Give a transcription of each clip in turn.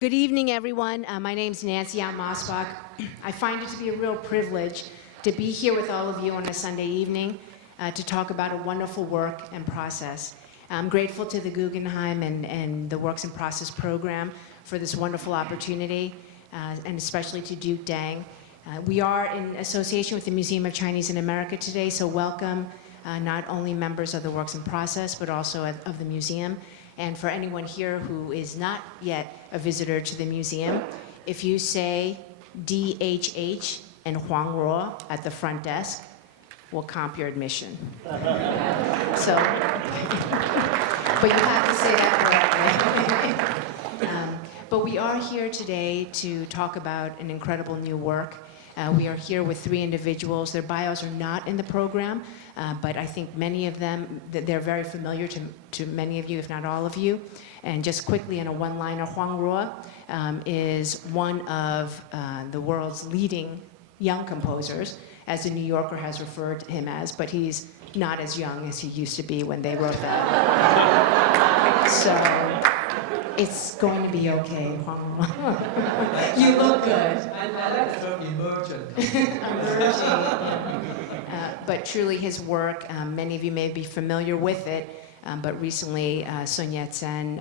Good evening, everyone. My name's Nancy Yao Maasbach. I find it to be a real privilege to be here with all of you on a Sunday evening to talk about a wonderful work and process. I'm grateful to the Guggenheim and the Works in Process program for this wonderful opportunity, and especially to Duke Dang. We are in association with the Museum of Chinese in America today, so welcome not only members of the Works in Process, but also of the museum. And for anyone here who is not yet a visitor to the museum, if you say DHH and Huang Ruo at the front desk, we'll comp your admission. So, but you have to say that correctly. But we are here today to talk about an incredible new work. We are here with three individuals. Their bios are not in the program, but I think many of them, they're very familiar to many of you, if not all of you. And just quickly in a one-liner, Huang Ruo is one of the world's leading young composers, as the New Yorker has referred to him as, but he's not as young as he used to be when they wrote that. So it's going to be okay, Huang Ruo. You look good. I like the term emergent. But truly his work, many of you may be familiar with it, but recently Sun Yat-sen,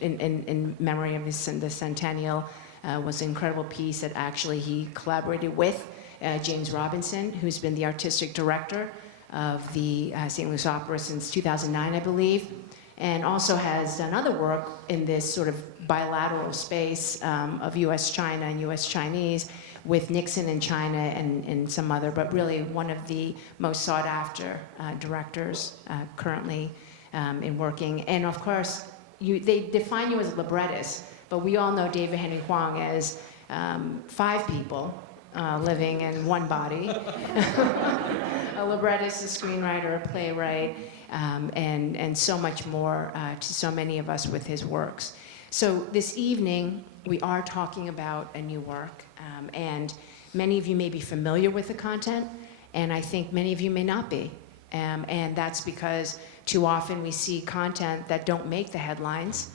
in memory of the centennial, was an incredible piece that actually he collaborated with James Robinson, who's been the artistic director of the St. Louis Opera since 2009, I believe, and also has done other work in this sort of bilateral space of US-China and US-Chinese with Nixon in China and some other, but really one of the most sought after directors currently in working. And of course, they define you as a librettist, but we all know David Henry Hwang as 5 people living in one body. A librettist, a screenwriter, a playwright, and so much more to so many of us with his works. So this evening, we are talking about a new work, and many of you may be familiar with the content, and I think many of you may not be. And that's because too often we see content that don't make the headlines.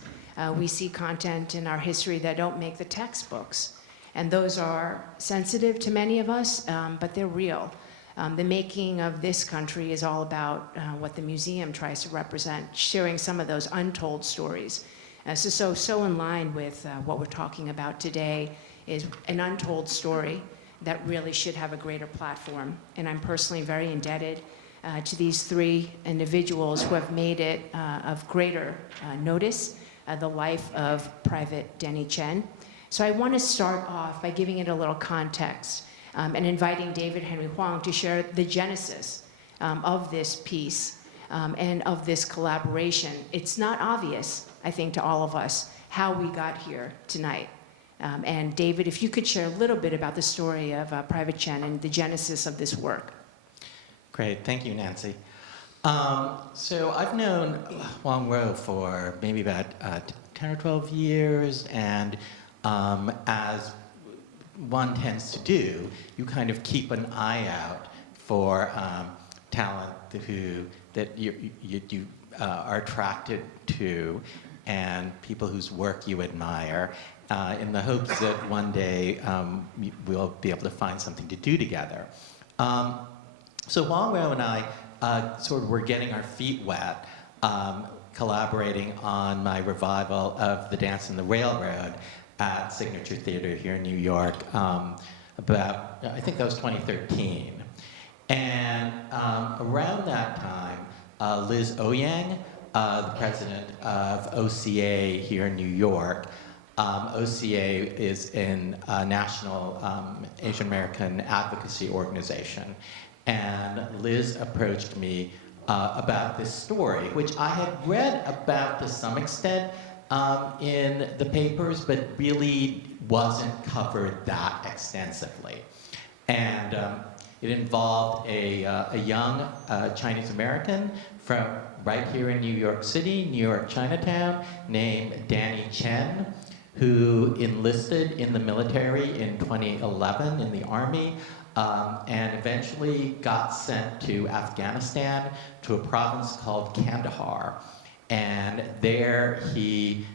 We see content in our history that don't make the textbooks. And those are sensitive to many of us, but they're real. The making of this country is all about what the museum tries to represent, sharing some of those untold stories. So in line with what we're talking about today is an untold story that really should have a greater platform. And I'm personally very indebted to these 3 individuals who have made it of greater notice, the life of Private Danny Chen. So I want to start off by giving it a little context and inviting David Henry Hwang to share the genesis of this piece and of this collaboration. It's not obvious, I think, to all of us how we got here tonight. And David, if you could share a little bit about the story of Private Chen and the genesis of this work. Great, thank you, Nancy. So I've known Huang Ruo for maybe about 10 or 12 years, and as one tends to do, you kind of keep an eye out for talent that you are attracted to, and people whose work you admire, in the hopes that one day we'll be able to find something to do together. So Huang Ruo and I sort of were getting our feet wet, collaborating on my revival of The Dance in the Railroad at Signature Theater here in New York, about, I think that was 2013. And around that time, Liz Ouyang, the president of OCA here in New York, OCA is a national Asian American advocacy organization. And Liz approached me about this story, which I had read about to some extent in the papers, but really wasn't covered that extensively. And it involved a young Chinese American from right here in New York City, New York Chinatown, named Danny Chen, who enlisted in the military in 2011 in the Army, and eventually got sent to Afghanistan, to a province called Kandahar. And there he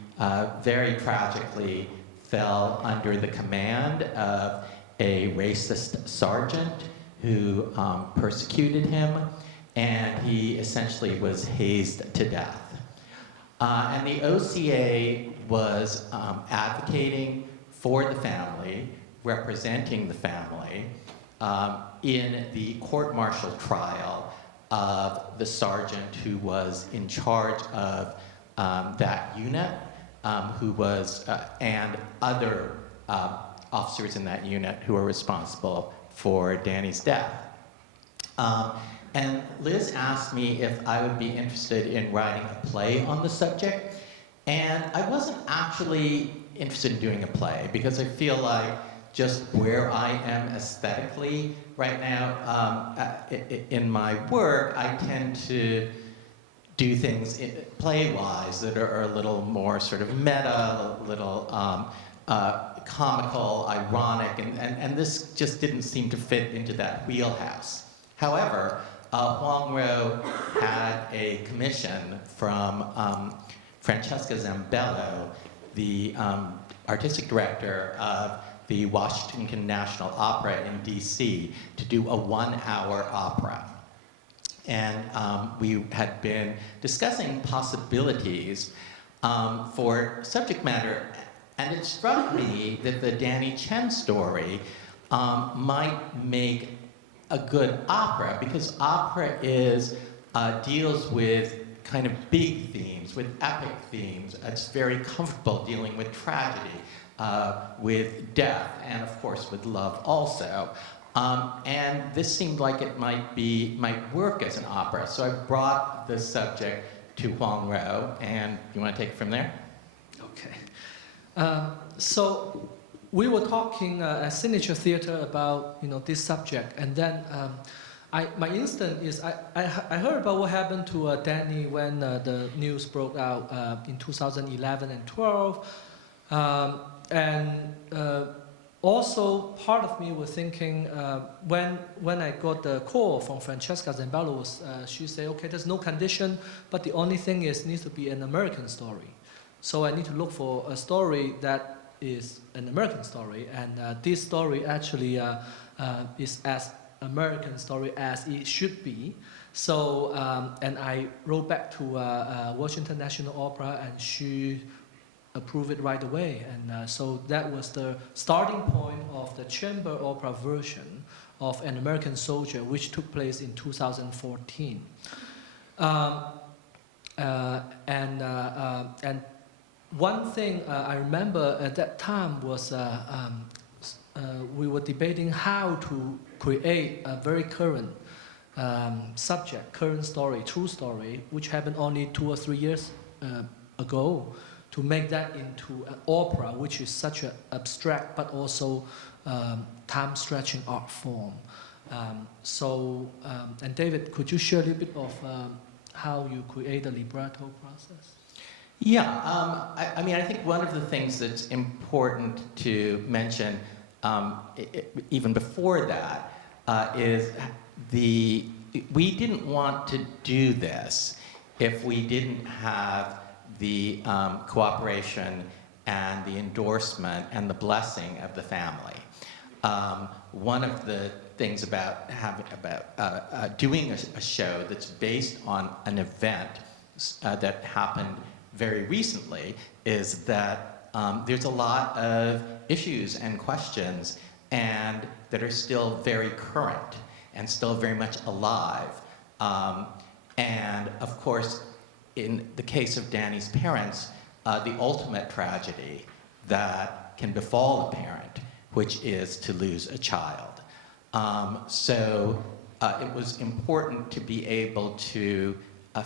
very tragically fell under the command of a racist sergeant who persecuted him, and he essentially was hazed to death. And the OCA was advocating for the family, representing the family, in the court-martial trial of the sergeant who was in charge of that unit, who was, and other officers in that unit who were responsible for Danny's death. And Liz asked me if I would be interested in writing a play on the subject, and I wasn't actually interested in doing a play because I feel like just where I am aesthetically right now in my work, I tend to do things play-wise that are a little more sort of meta, a little comical, ironic, and this just didn't seem to fit into that wheelhouse. However, Huang Ruo had a commission from Francesca Zambello, the artistic director of the Washington National Opera in DC, to do a 1-hour opera. And we had been discussing possibilities for subject matter, and it struck me that the Danny Chen story might make a good opera, because opera deals with kind of big themes, with epic themes. It's very comfortable dealing with tragedy, with death, and of course with love also. And this seemed like it might work as an opera. So I brought the subject to Huang Ruo, and you want to take it from there? Okay. So we were talking at Signature Theatre about this subject, and then my instinct is I heard about what happened to Danny when the news broke out in 2011 and 12, and also part of me was thinking when I got the call from Francesca Zambello, she said, okay, there's no condition, but the only thing is it needs to be an American story. So I need to look for a story that is an American story, and this story actually is as American story as it should be. So, and I wrote back to Washington National Opera, and she approved it right away. And so that was the starting point of the chamber opera version of An American Soldier, which took place in 2014. And one thing I remember at that time was we were debating how to create a very current subject, current story, true story, which happened only 2 or 3 years ago, to make that into an opera, which is such an abstract but also time-stretching art form. And David, could you share a little bit of how you create the libretto process? Yeah, I mean, I think one of the things that's important to mention, even before that, is we didn't want to do this if we didn't have the cooperation and the endorsement and the blessing of the family. One of the things about doing a show that's based on an event that happened very recently is that there's a lot of issues and questions and that are still very current and still very much alive. And of course, in the case of Danny's parents, the ultimate tragedy that can befall a parent, which is to lose a child. So it was important to be able to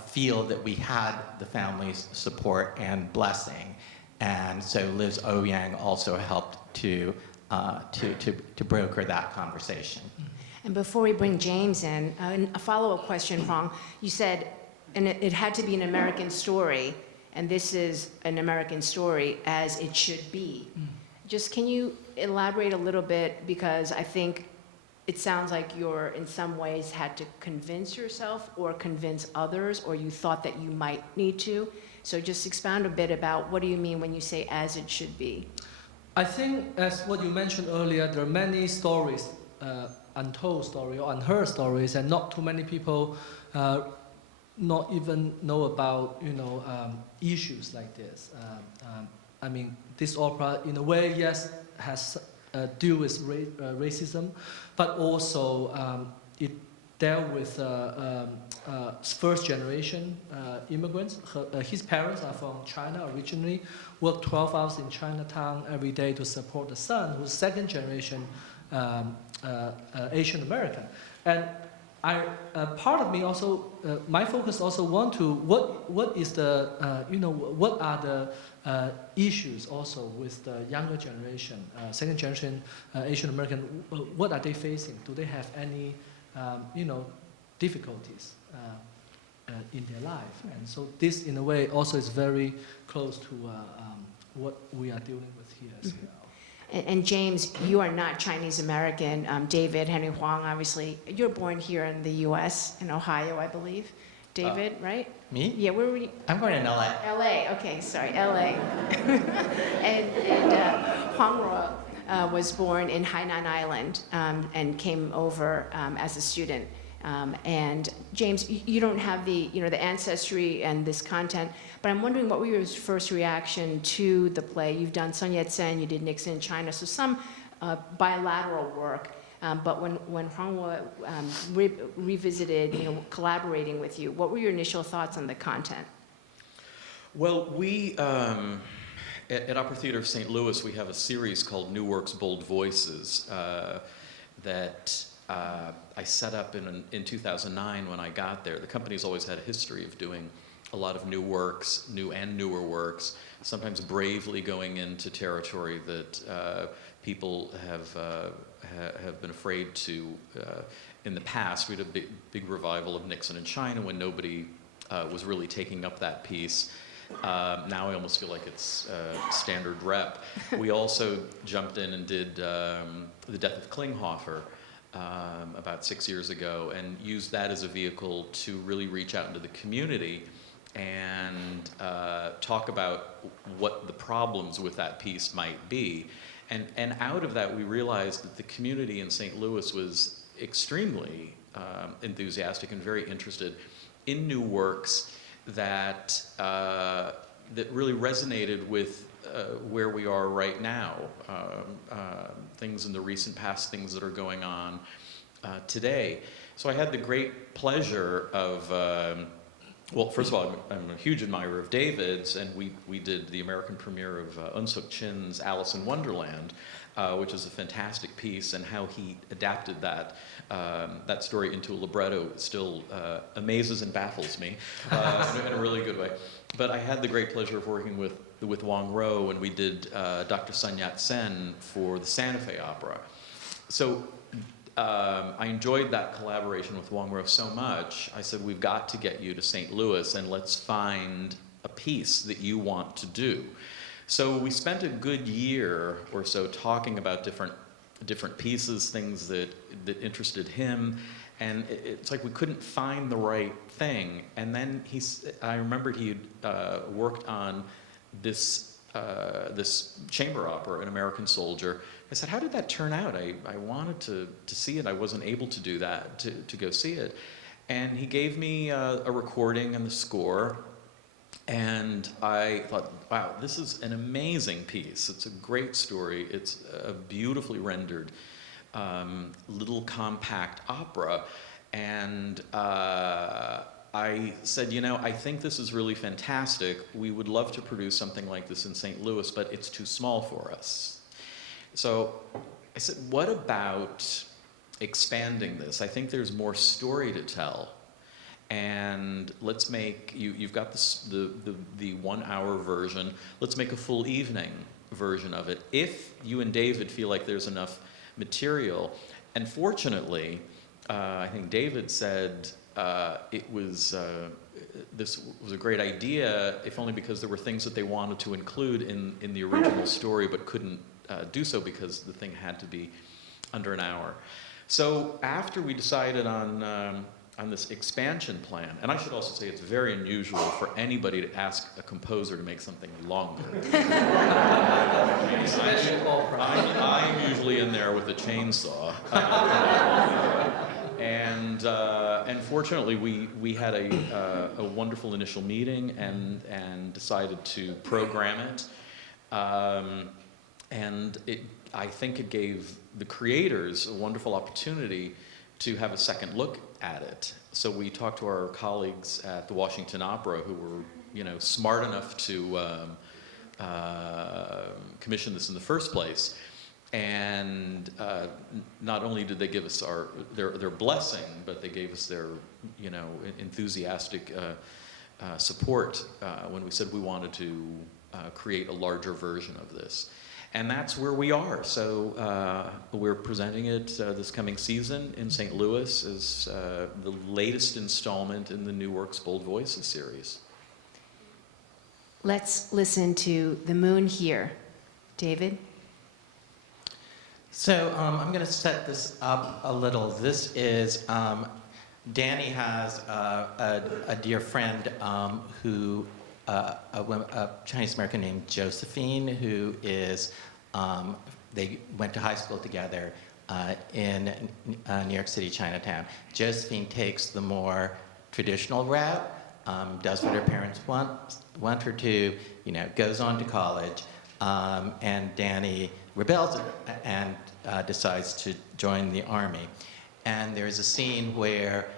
feel that we had the family's support and blessing. And so Liz Ouyang also helped to broker that conversation. And before we bring James in, a follow-up question, Huang. You said, and it had to be an American story, and this is an American story as it should be. Just can you elaborate a little bit, because I think it sounds like you're in some ways had to convince yourself or convince others, or you thought that you might need to So just expound a bit about what do you mean when you say as it should be? I think, as what you mentioned earlier, there are many stories, untold stories or unheard stories, and not too many people not even know about, issues like this. I mean, this opera, in a way, yes, has deal with racism, but also it dealt with first-generation immigrants. His parents are from China originally, worked 12 hours in Chinatown every day to support the son, who's second-generation Asian American. And part of me also, my focus also what is the, what are the issues also with the younger generation, second generation Asian American, what are they facing? Do they have any, difficulties in their life? And so this, in a way, also is very close to what we are dealing with here as well. And James, you are not Chinese American. David Henry Hwang, obviously, you're born here in the U.S., in Ohio, I believe. David, right? Me? Yeah, where were you? I'm going in LA. LA, okay, sorry, LA. and Huang Ruo was born in Hainan Island and came over as a student. And James, you don't have the ancestry and this content, but I'm wondering what were your first reaction to the play? You've done Sun Yat-sen, you did Nixon in China, so some bilateral work. But when Huang Ruo revisited, collaborating with you, what were your initial thoughts on the content? Well, we at Opera Theater of St. Louis, we have a series called New Works, Bold Voices that I set up in 2009 when I got there. The company's always had a history of doing a lot of new works, new and newer works, sometimes bravely going into territory that people have been afraid to. In the past, we had a big revival of Nixon in China when nobody was really taking up that piece. Now I almost feel like it's standard rep. We also jumped in and did The Death of Klinghoffer about 6 years ago and used that as a vehicle to really reach out into the community and talk about what the problems with that piece might be. And out of that, we realized that the community in St. Louis was extremely enthusiastic and very interested in new works that really resonated with where we are right now, things in the recent past, things that are going on today. So I had the great pleasure of, well, first of all, I'm a huge admirer of David's, and we did the American premiere of Eun-Suk Chin's Alice in Wonderland, which is a fantastic piece, and how he adapted that story into a libretto still amazes and baffles me in a really good way. But I had the great pleasure of working with Huang Ruo when we did Dr. Sun Yat-sen for the Santa Fe Opera. So I enjoyed that collaboration with Huang Ruo so much, I said, we've got to get you to St. Louis and let's find a piece that you want to do. So we spent a good year or so talking about different pieces, things that interested him, and it's like we couldn't find the right thing. And then I remember he worked on this chamber opera, An American Soldier. I said, how did that turn out? I wanted to see it. I wasn't able to do that, to go see it. And he gave me a recording and the score. And I thought, wow, this is an amazing piece. It's a great story. It's a beautifully rendered little compact opera. And I said, I think this is really fantastic. We would love to produce something like this in St. Louis, but it's too small for us. So I said, what about expanding this? I think there's more story to tell. And let's make, you've got the 1 hour version, let's make a full evening version of it, if you and David feel like there's enough material. And fortunately, I think David said this was a great idea, if only because there were things that they wanted to include in the original story, but couldn't do so because the thing had to be under an hour. So after we decided on on this expansion plan. And I should also say it's very unusual for anybody to ask a composer to make something longer. I'm usually in there with a chainsaw. And fortunately, we had a wonderful initial meeting and decided to program it. And I think it gave the creators a wonderful opportunity to have a second look at it. So we talked to our colleagues at the Washington Opera who were, smart enough to commission this in the first place. And not only did they give us their blessing, but they gave us their, enthusiastic support when we said we wanted to create a larger version of this. And that's where we are. So we're presenting it this coming season in St. Louis as the latest installment in the New Works Bold Voices series. Let's listen to The Moon Here. David? So I'm going to set this up a little. This is, Danny has a dear friend who, a Chinese American named Josephine, who is, they went to high school together in New York City, Chinatown. Josephine takes the more traditional route, does what her parents want her to, goes on to college, and Danny rebels and decides to join the army. And there's a scene where,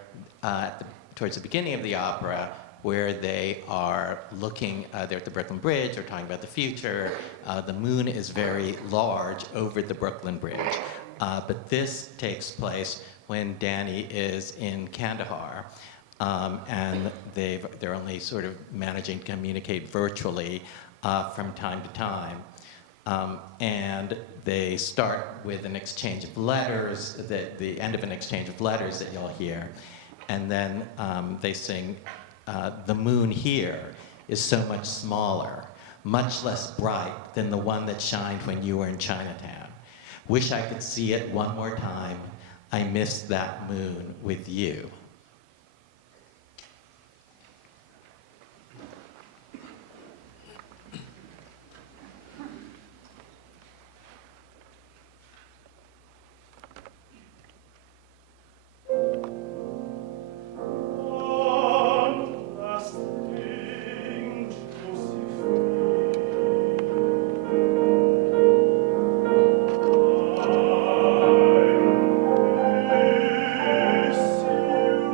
towards the beginning of the opera, where they are looking, they're at the Brooklyn Bridge, they're talking about the future. The moon is very large over the Brooklyn Bridge. But this takes place when Danny is in Kandahar, and they're only sort of managing to communicate virtually from time to time. And they start with an exchange of letters, the end of an exchange of letters that you'll hear. And then they sing, "The moon here is so much smaller, much less bright than the one that shined when you were in Chinatown. Wish I could see it one more time. I miss that moon with you." I miss you.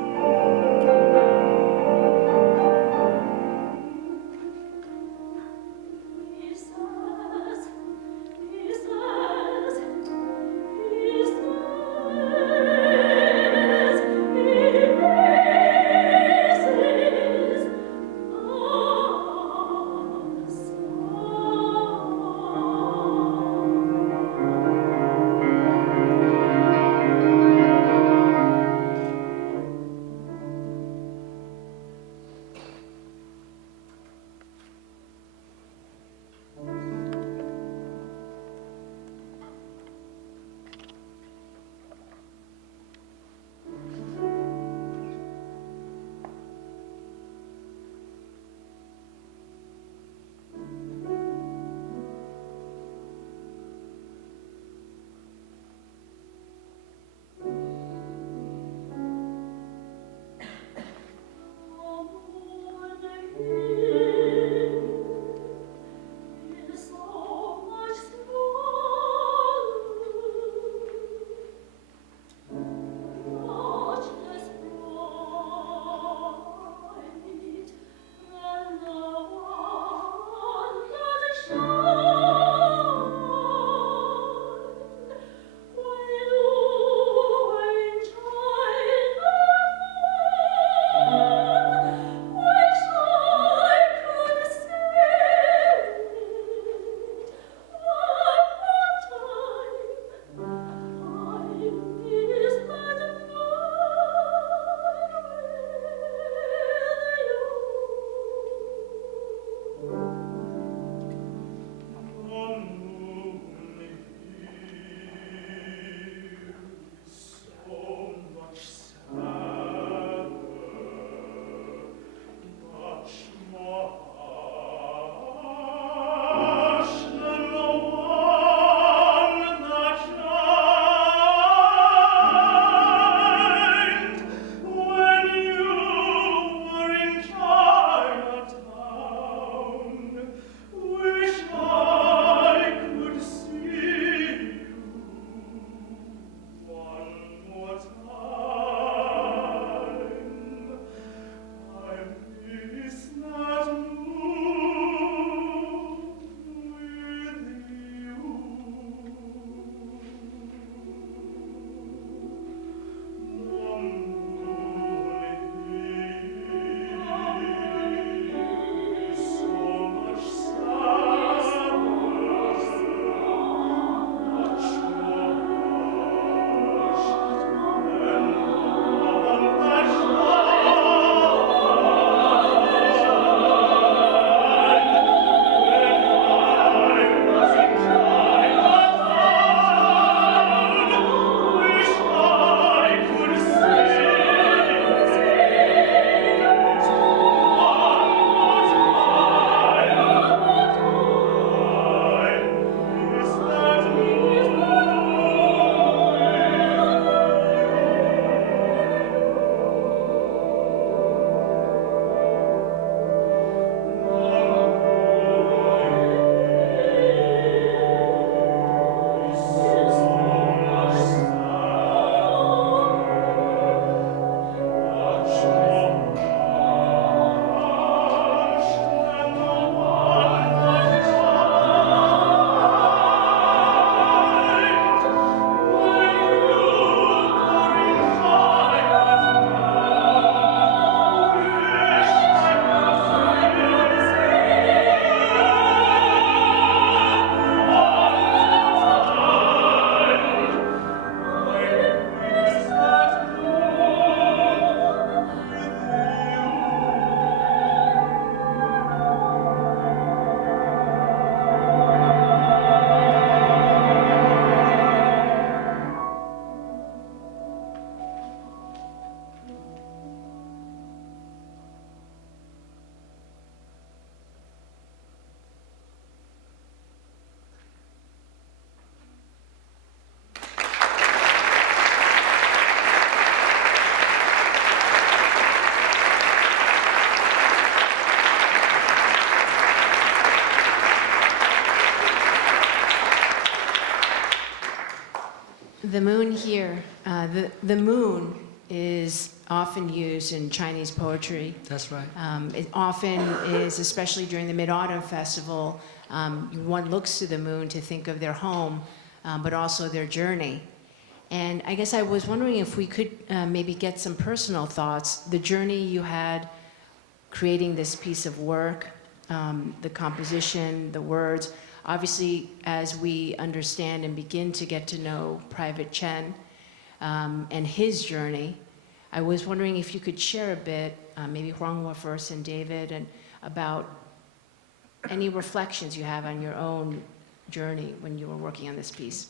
here, the moon is often used in Chinese poetry. That's right. It often is, especially during the Mid-Autumn Festival, one looks to the moon to think of their home, but also their journey. And I guess I was wondering if we could maybe get some personal thoughts, the journey you had creating this piece of work, the composition, the words. Obviously, as we understand and begin to get to know Private Chen and his journey, I was wondering if you could share a bit, maybe Huang Ruo first and David, and about any reflections you have on your own journey when you were working on this piece.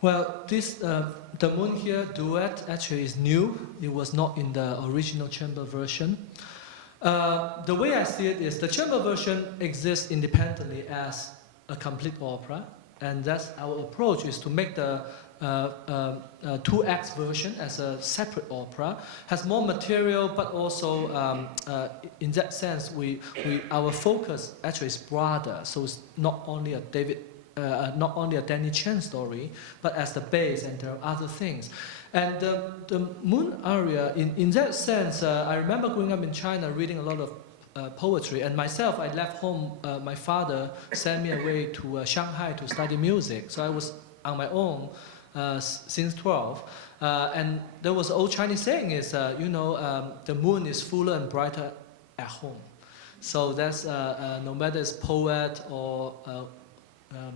Well, this the Moon here duet actually is new. It was not in the original chamber version. The way I see it is the chamber version exists independently as a complete opera, and that's our approach, is to make the 2-act version as a separate opera. Has more material, but also in that sense, our focus actually is broader. So it's not only a Danny Chen story, but as the base, and there are other things. And the Moon aria, in that sense, I remember growing up in China reading a lot of poetry, and myself, I left home, my father sent me away to Shanghai to study music, so I was on my own since 12. And there was an old Chinese saying is, the moon is fuller and brighter at home. So that's, no matter it's poet or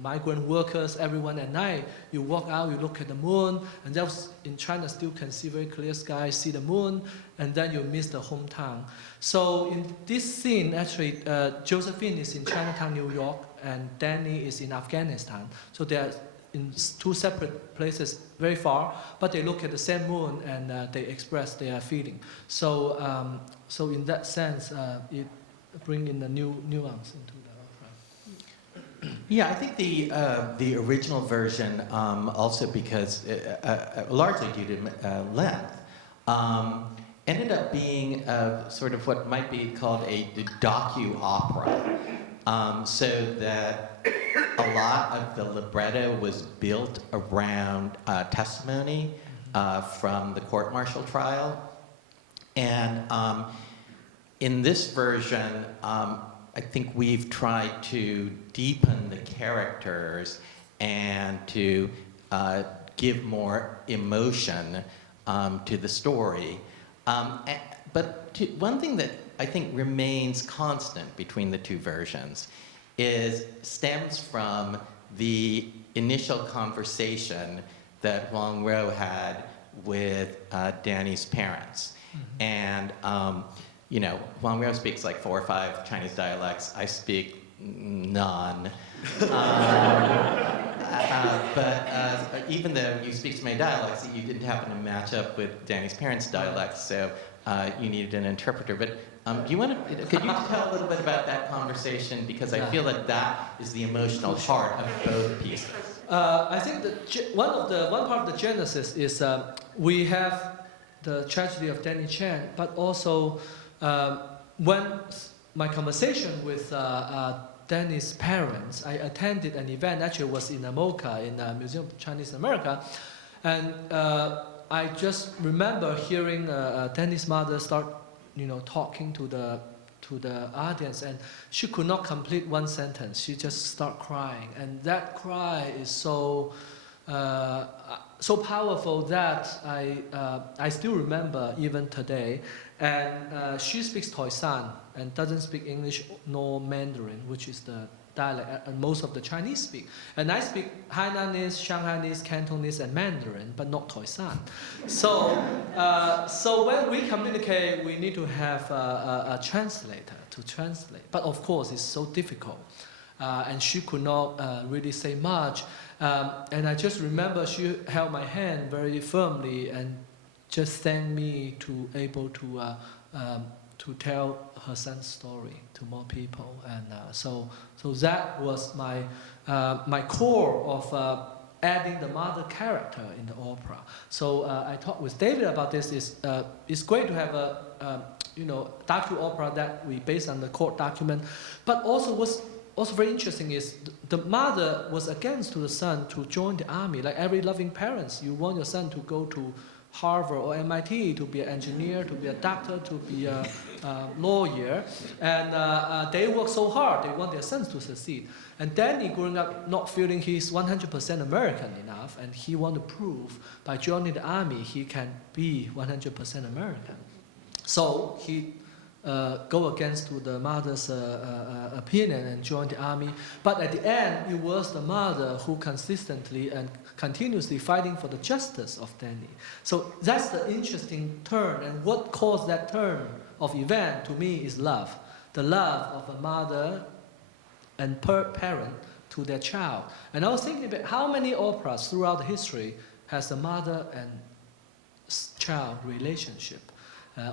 migrant workers, everyone at night, you walk out, you look at the moon, and that was, in China still can see very clear sky, see the moon, and then you miss the hometown. So in this scene, actually, Josephine is in Chinatown, New York, and Danny is in Afghanistan. So they are in 2 separate places, very far, but they look at the same moon and they express their feeling. So, so in that sense, it brings in a new nuance into the opera. Yeah, I think the original version, also because largely due to length, ended up being sort of what might be called a docu-opera, so that a lot of the libretto was built around testimony from the court-martial trial, and in this version, I think we've tried to deepen the characters and to give more emotion to the story. But one thing that I think remains constant between the 2 versions stems from the initial conversation that Huang Ruo had with Danny's parents. Mm-hmm. And Huang Ruo speaks like 4 or 5 Chinese dialects. I speak none. But even though you speak so many dialects, you didn't happen to match up with Danny's parents' dialects, so you needed an interpreter. But could you tell a little bit about that conversation? Because I feel like that is the emotional part of both pieces. I think that one part of the genesis is we have the tragedy of Danny Chen, but also when my conversation with Danny's parents, I attended an event, actually was in MoCA, in the Museum of Chinese America, and I just remember hearing Danny's mother start, talking to the audience, and she could not complete one sentence. She just started crying, and that cry is so powerful that I still remember even today. And she speaks Toisan and doesn't speak English nor Mandarin, which is the dialect most of the Chinese speak. And I speak Hainanese, Shanghainese, Cantonese, and Mandarin, but not Toisan. So when we communicate, we need to have a translator to translate. But of course, it's so difficult. And she could not really say much. And I just remember she held my hand very firmly and just thanked me to able to tell her son's story to more people. And so that was my core of adding the mother character in the opera. So I talked with David about this. It's great to have a docu opera that we based on the court document, but also also very interesting is the mother was against to the son to join the army. Like every loving parents, you want your son to go to Harvard or MIT to be an engineer, to be a doctor, to be a lawyer, and they work so hard. They want their sons to succeed. And Danny, growing up not feeling he's 100% American enough, and he want to prove by joining the army he can be 100% American. So he go against to the mother's opinion and join the army. But at the end, it was the mother who consistently and continuously fighting for the justice of Danny. So that's the interesting turn. And what caused that turn of event to me is love. The love of a mother and parent to their child. And I was thinking about how many operas throughout the history has a mother and child relationship.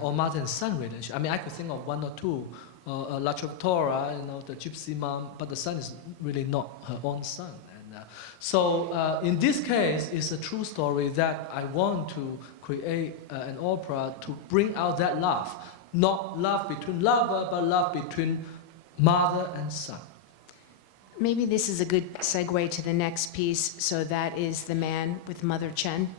Or mother and son relationship. I mean, I could think of one or two. La Trattoria, the gypsy mom, but the son is really not her own son. And so in this case, it's a true story that I want to create an opera to bring out that love. Not love between lover, but love between mother and son. Maybe this is a good segue to the next piece. So that is The Man with Mother Chen.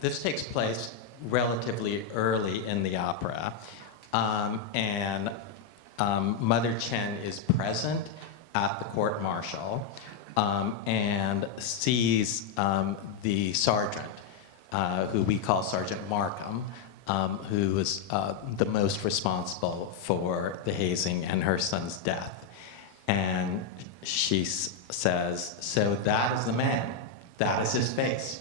This takes place relatively early in the opera, and Mother Chen is present at the court-martial and sees the sergeant, who we call Sergeant Markham, who is the most responsible for the hazing and her son's death. And she says, "So that is the man, that is his face.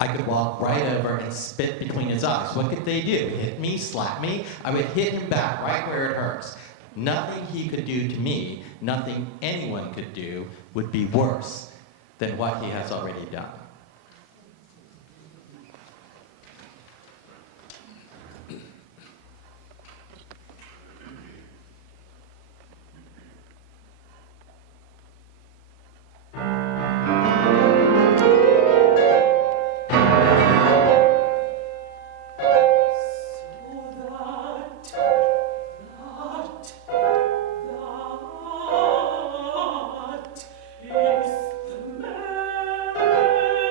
I could walk right over and spit between his eyes. What could they do? Hit me, slap me? I would hit him back right where it hurts. Nothing he could do to me, nothing anyone could do, would be worse than what he has already done." Is the man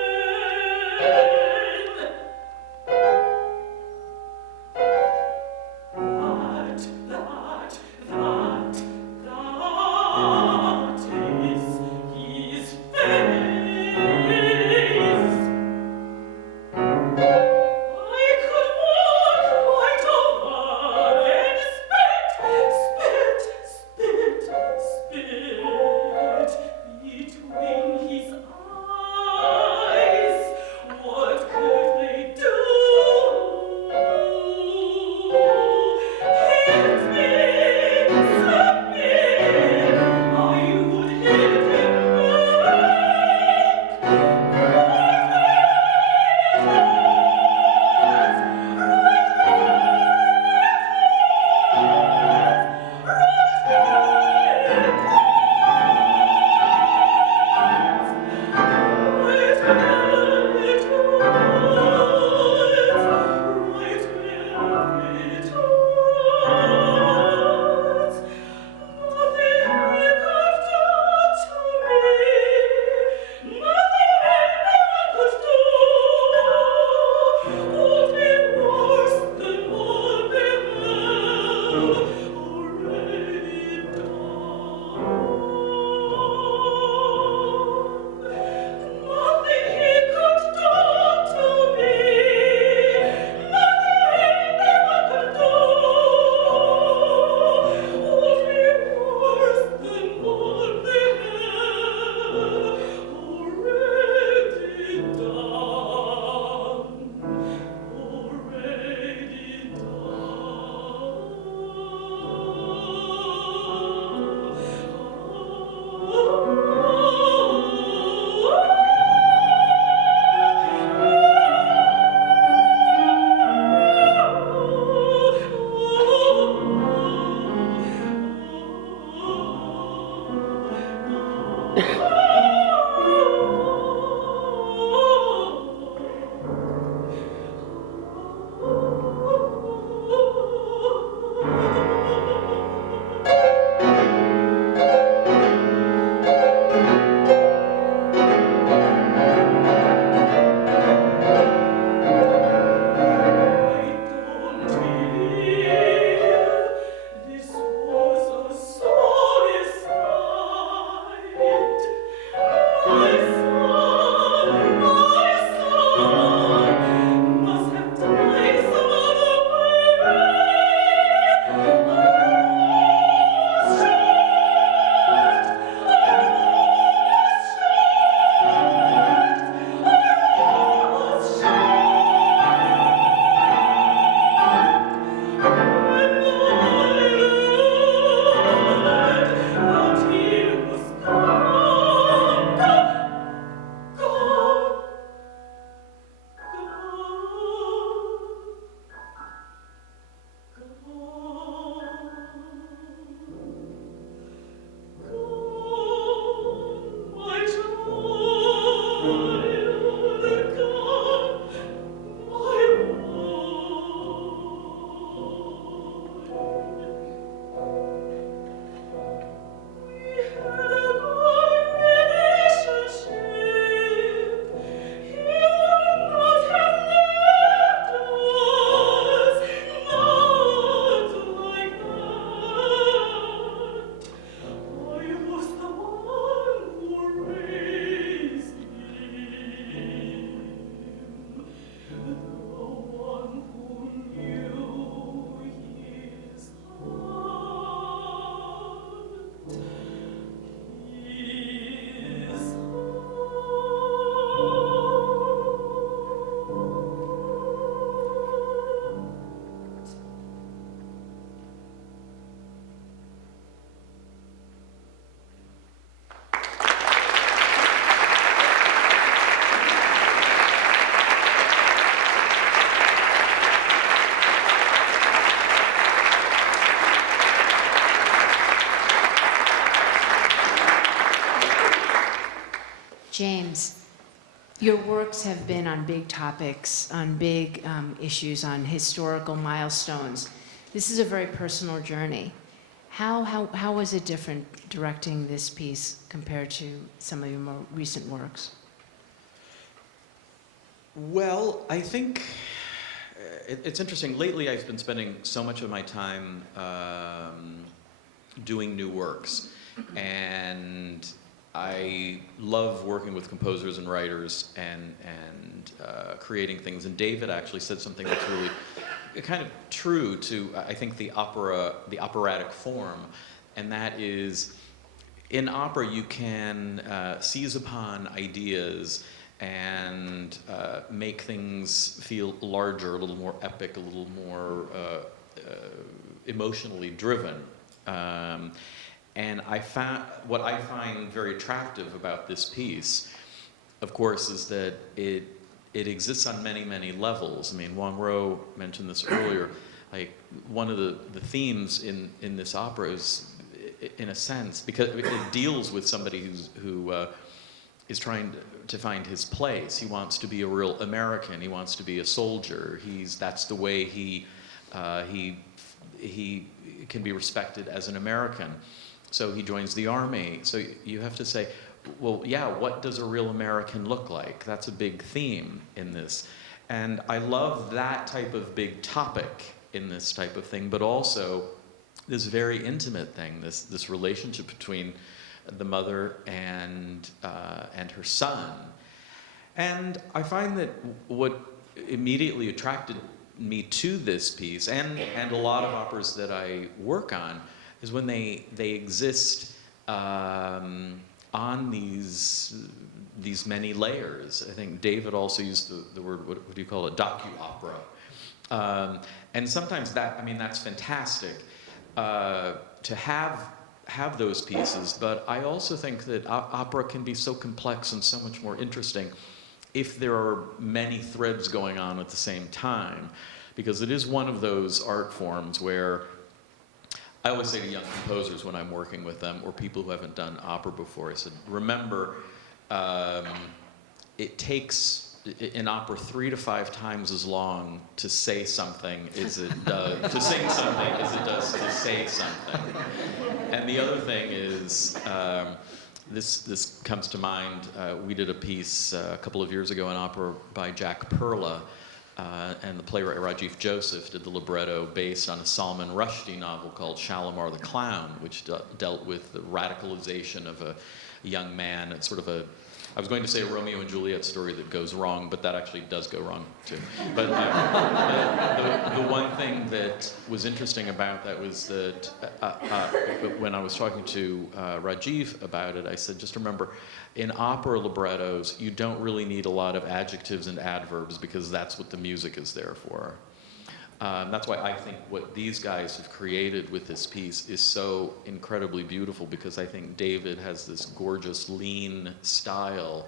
Your works have been on big topics, on big issues, on historical milestones. This is a very personal journey. How was it different directing this piece compared to some of your more recent works? Well, I think it's interesting. Lately, I've been spending so much of my time doing new works, and I love working with composers and writers and creating things. And David actually said something that's really kind of true to, I think, the operatic form, and that is, in opera you can seize upon ideas and make things feel larger, a little more epic, a little more emotionally driven. And what I find very attractive about this piece, of course, is that it exists on many, many levels. I mean, Huang Ruo mentioned this earlier. Like, one of the themes in this opera is, in a sense, because it deals with somebody who is trying to find his place. He wants to be a real American. He wants to be a soldier. That's the way he can be respected as an American. So he joins the army. So you have to say, well, yeah, what does a real American look like? That's a big theme in this. And I love that type of big topic in this type of thing, but also this very intimate thing, this relationship between the mother and her son. And I find that what immediately attracted me to this piece, and a lot of operas that I work on, is when they exist on these many layers. I think David also used the word, what do you call it, docu-opera. And sometimes that's fantastic to have those pieces, but I also think that opera can be so complex and so much more interesting if there are many threads going on at the same time, because it is one of those art forms where I always say to young composers when I'm working with them, or people who haven't done opera before, I said, remember, it takes in opera 3 to 5 times as long to say something as it does to sing something as it does to say something. And the other thing is, this comes to mind. We did a piece a couple of years ago in opera by Jack Perla. And the playwright Rajiv Joseph did the libretto based on a Salman Rushdie novel called Shalimar the Clown, which dealt with the radicalization of a young man. It's sort of I was going to say a Romeo and Juliet story that goes wrong, but that actually does go wrong too. But the one thing that was interesting about that was that when I was talking to Rajiv about it, I said, just remember, in opera librettos, you don't really need a lot of adjectives and adverbs because that's what the music is there for. That's why I think what these guys have created with this piece is so incredibly beautiful, because I think David has this gorgeous, lean style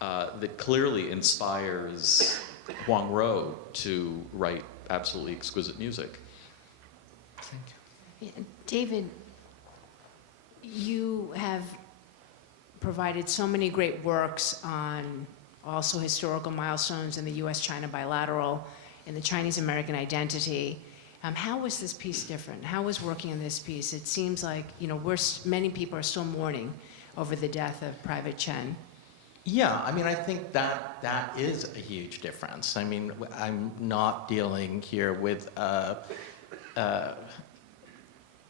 that clearly inspires Huang Ruo to write absolutely exquisite music. Thank you. Yeah, David, you have provided so many great works on also historical milestones in the U.S.-China bilateral, in the Chinese-American identity. How was this piece different? How was working on this piece? It seems like, many people are still mourning over the death of Private Chen. Yeah, I mean, I think that is a huge difference. I mean, I'm not dealing here with a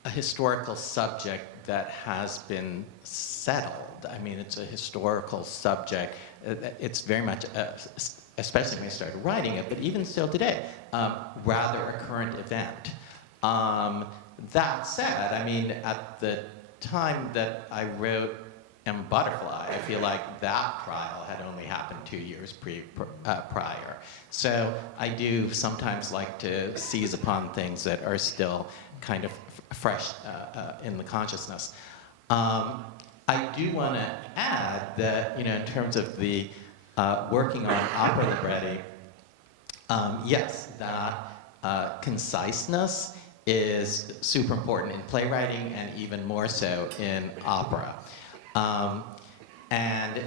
historical subject that has been settled. I mean, it's a historical subject. It's very much, especially when I started writing it, but even still today, rather a current event. That said, I mean, at the time that I wrote Butterfly, I feel like that trial had only happened 2 years prior. So I do sometimes like to seize upon things that are still kind of fresh in the consciousness. I do want to add that, in terms of the working on opera libretti, yes, that conciseness is super important in playwriting and even more so in opera. And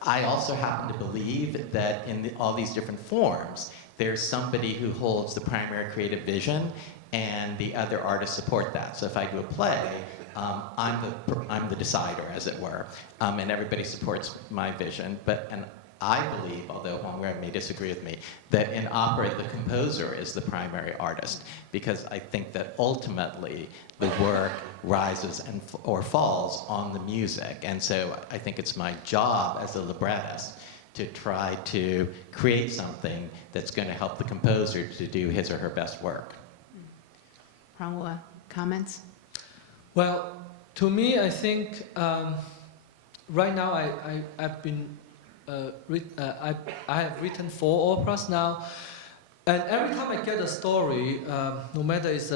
I also happen to believe that in all these different forms, there's somebody who holds the primary creative vision, and the other artists support that. So if I do a play, I'm the decider, as it were, and everybody supports my vision. And I believe, although Huang Ruo may disagree with me, that in opera the composer is the primary artist, because I think that ultimately the work rises or falls on the music. And so I think it's my job as a librettist to try to create something that's going to help the composer to do his or her best work. Huang Ruo, comments? Well, to me, I think right now I've been I have written 4 operas now, and every time I get a story, no matter it's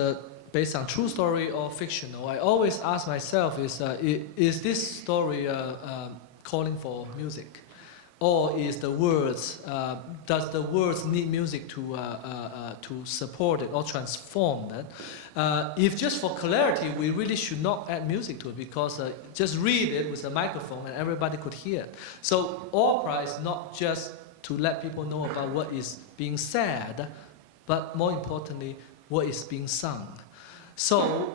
based on true story or fictional, I always ask myself: is this story calling for music, or is the words does the words need music to support it or transform it? If just for clarity, we really should not add music to it, because just read it with a microphone and everybody could hear it. So opera is not just to let people know about what is being said, but more importantly, what is being sung. So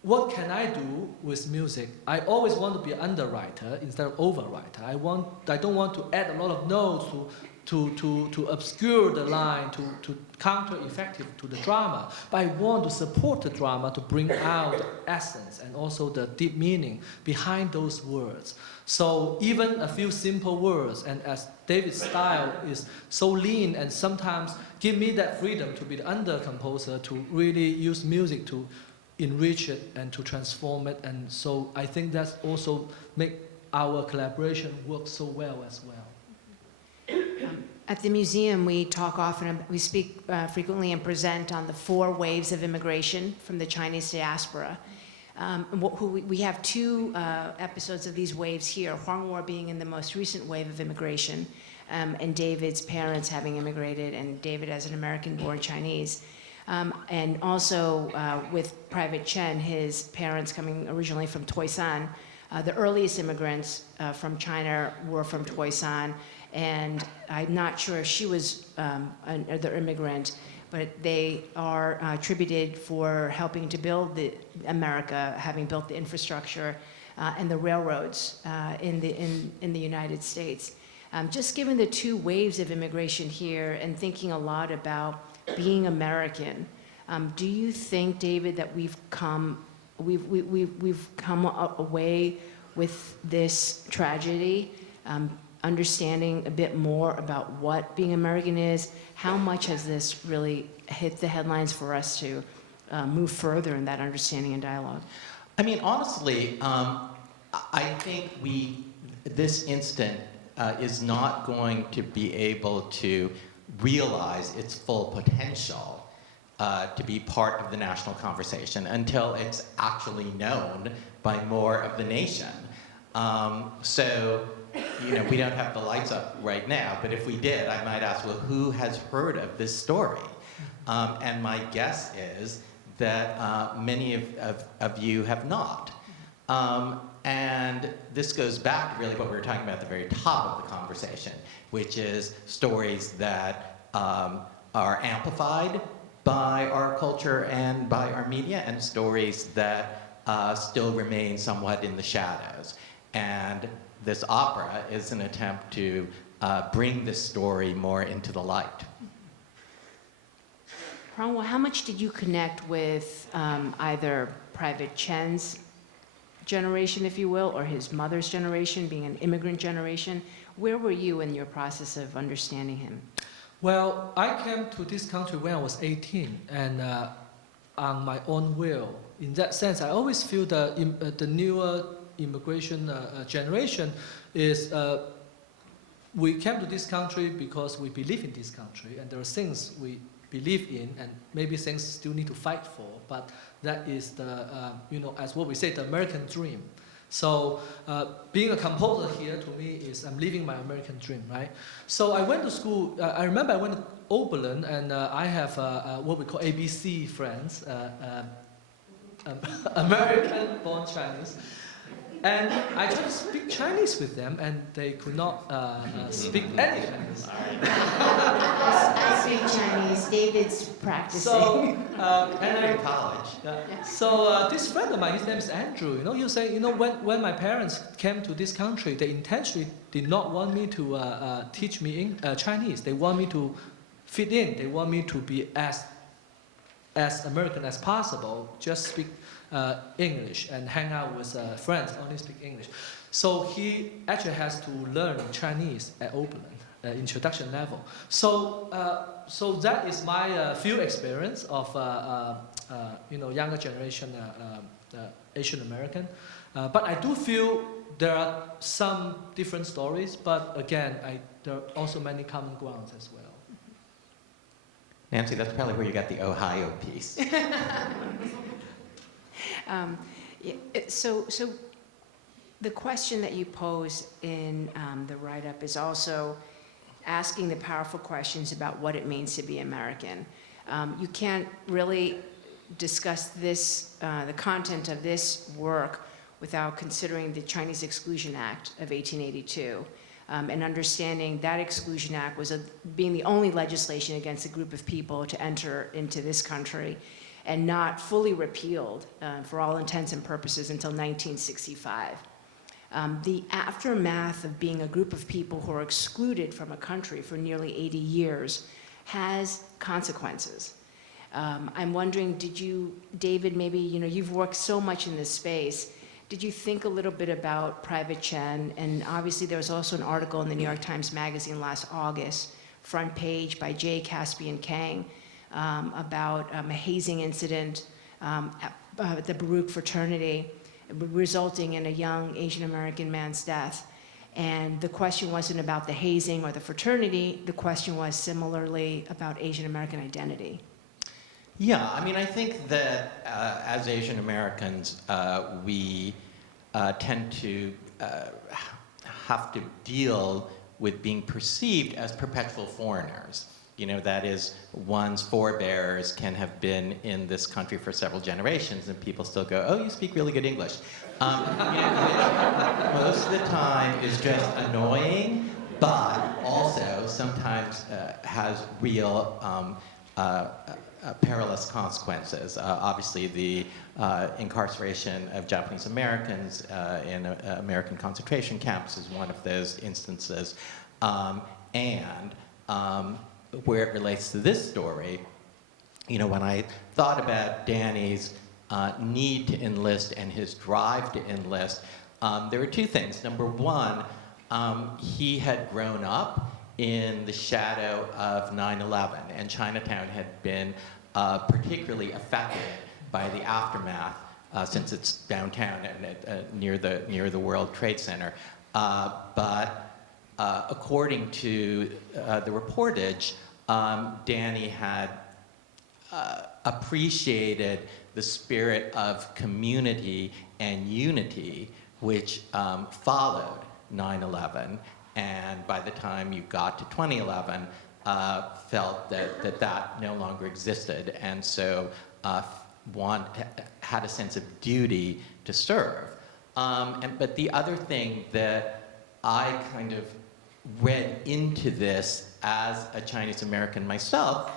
what can I do with music? I always want to be an underwriter instead of overwriter. I don't want to add a lot of notes to obscure the line, to counter-effective to the drama. But I want to support the drama to bring out the essence and also the deep meaning behind those words. So even a few simple words, and as David's style is so lean and sometimes give me that freedom to be the under-composer, to really use music to enrich it and to transform it. And so I think that's also make our collaboration work so well as well. At the museum, we talk often, we speak frequently and present on the 4 waves of immigration from the Chinese diaspora. We have 2 episodes of these waves here, Huang Ruo being in the most recent wave of immigration, and David's parents having immigrated, and David as an American-born Chinese. And also with Private Chen, his parents coming originally from Toisan. The earliest immigrants from China were from Toisan, and I'm not sure if she was another immigrant, but they are attributed for helping to build America, having built the infrastructure and the railroads in the United States. Just given the 2 waves of immigration here and thinking a lot about being American, do you think, David, that we've come away with this tragedy, understanding a bit more about what being American is? How much has this really hit the headlines for us to move further in that understanding and dialogue? I mean, honestly, I think this instant is not going to be able to realize its full potential to be part of the national conversation until it's actually known by more of the nation. So, we don't have the lights up right now, but if we did, I might ask, well, who has heard of this story? And my guess is that many of you have not. And this goes back to really what we were talking about at the very top of the conversation, which is stories that are amplified by our culture and by our media, and stories that still remain somewhat in the shadows. And this opera is an attempt to bring this story more into the light. Huang Ruo, how much did you connect with either Private Chen's generation, if you will, or his mother's generation, being an immigrant generation? Where were you in your process of understanding him? Well, I came to this country when I was 18, and on my own will. In that sense, I always feel the newer immigration generation is we came to this country because we believe in this country, and there are things we believe in, and maybe things still need to fight for, but that is the, as what we say, the American dream. So being a composer here to me is I'm living my American dream, right? So I went to school, I remember I went to Oberlin, and I have what we call ABC friends, American-born Chinese. And I tried to speak Chinese with them, and they could not speak any Chinese. I speak Chinese. David's practicing. So, And in college. so this friend of mine, his name is Andrew. He was saying, when my parents came to this country, they intentionally did not want me to teach me Chinese. They want me to fit in. They want me to be as American as possible. Just speak English and hang out with friends. Only speak English. So he actually has to learn Chinese at Oberlin, introduction level. So that is my field experience of younger generation Asian American. But I do feel there are some different stories. But again, there are also many common grounds as well. Nancy, that's probably where you got the Ohio piece. So the question that you pose in the write-up is also asking the powerful questions about what it means to be American. You can't really discuss this, the content of this work without considering the Chinese Exclusion Act of 1882. And understanding that Exclusion Act was being the only legislation against a group of people to enter into this country, and not fully repealed for all intents and purposes until 1965. The aftermath of being a group of people who are excluded from a country for nearly 80 years has consequences. I'm wondering, did you, David, maybe, you've worked so much in this space, did you think a little bit about Private Chen? And obviously there was also an article in the New York Times Magazine last August, front page by J. Caspian Kang, about a hazing incident at the Baruch fraternity, resulting in a young Asian American man's death. And the question wasn't about the hazing or the fraternity, the question was similarly about Asian American identity. Yeah, I mean, I think that as Asian Americans, we tend to have to deal with being perceived as perpetual foreigners. That is, one's forebears can have been in this country for several generations, and people still go, "Oh, you speak really good English." Which most of the time is just annoying, but also sometimes has real perilous consequences. Obviously, the incarceration of Japanese Americans in American concentration camps is one of those instances. Where it relates to this story, when I thought about Danny's need to enlist and his drive to enlist, there were two things. Number one, he had grown up in the shadow of 9/11, and Chinatown had been particularly affected by the aftermath since it's downtown and near the World Trade Center. But according to the reportage, Danny had appreciated the spirit of community and unity which followed 9/11, and by the time you got to 2011, felt that no longer existed, and so one had a sense of duty to serve. But the other thing that I kind of read into this as a Chinese American myself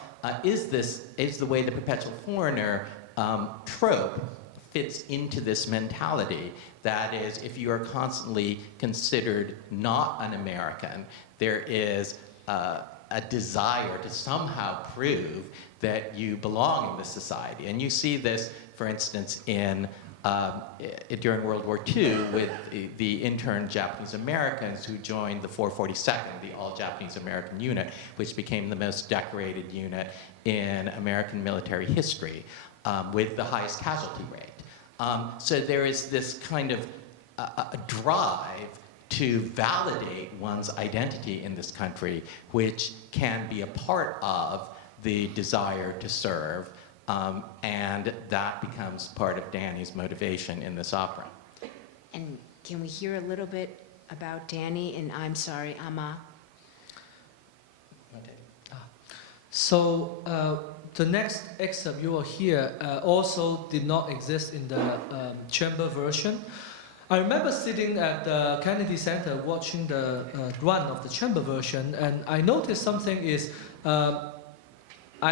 is the way the perpetual foreigner trope fits into this mentality. That is, if you are constantly considered not an American, there is a desire to somehow prove that you belong in this society. And you see this, for instance, during World War II with the intern Japanese Americans who joined the 442nd, the all-Japanese American unit, which became the most decorated unit in American military history, with the highest casualty rate. So there is this kind of a drive to validate one's identity in this country, which can be a part of the desire to serve, and that becomes part of Danny's motivation in this opera. And can we hear a little bit about Danny in I'm Sorry, Ama? So the next excerpt you will hear also did not exist in the chamber version. I remember sitting at the Kennedy Center watching the run of the chamber version, and I noticed something is I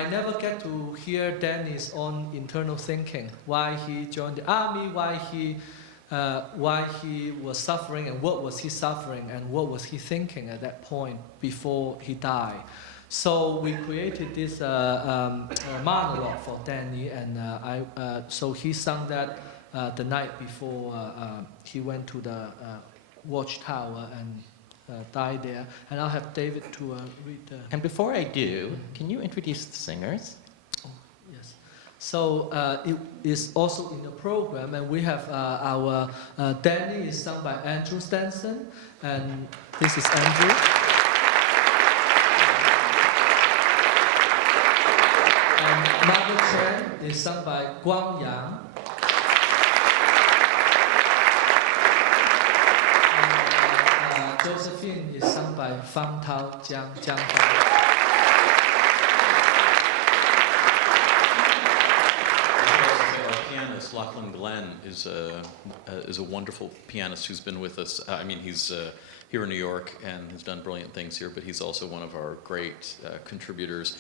never get to hear Danny's own internal thinking, why he joined the army, why he was suffering, and what was he suffering, and what was he thinking at that point before he died. So we created this monologue for Danny, and so he sung that the night before he went to the watchtower and died there. And I'll have David to read the... And before I do, can you introduce the singers? Oh, yes. So it is also in the program, and we have our Danny is sung by Andrew Stenson, and this is Andrew. And Margaret Chen is sung by Guang Yang. And Josephine is sung by Fang-Tao Jiang. Lachlan Glenn is a wonderful pianist who's been with us. I mean, he's here in New York and has done brilliant things here, but he's also one of our great contributors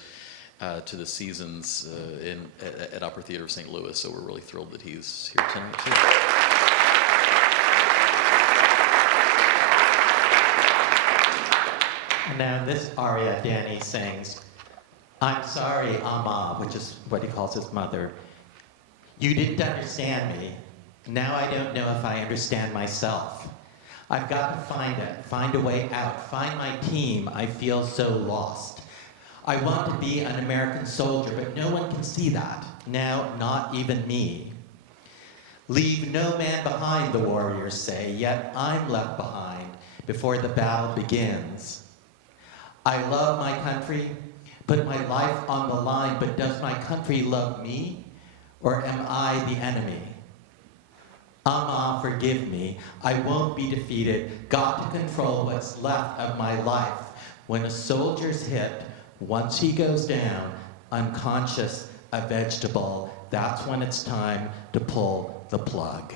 to the seasons at Opera Theater of St. Louis. So we're really thrilled that he's here tonight too. And now this aria, Danny sings, "I'm sorry, Ama," which is what he calls his mother. "You didn't understand me. Now I don't know if I understand myself. I've got to find a way out, find my team. I feel so lost. I want to be an American soldier, but no one can see that. Now, not even me. Leave no man behind," the warriors say, "yet I'm left behind before the battle begins. I love my country, put my life on the line, but does my country love me? Or am I the enemy? Ama, forgive me. I won't be defeated. Got to control what's left of my life. When a soldier's hit, once he goes down, unconscious, a vegetable, that's when it's time to pull the plug."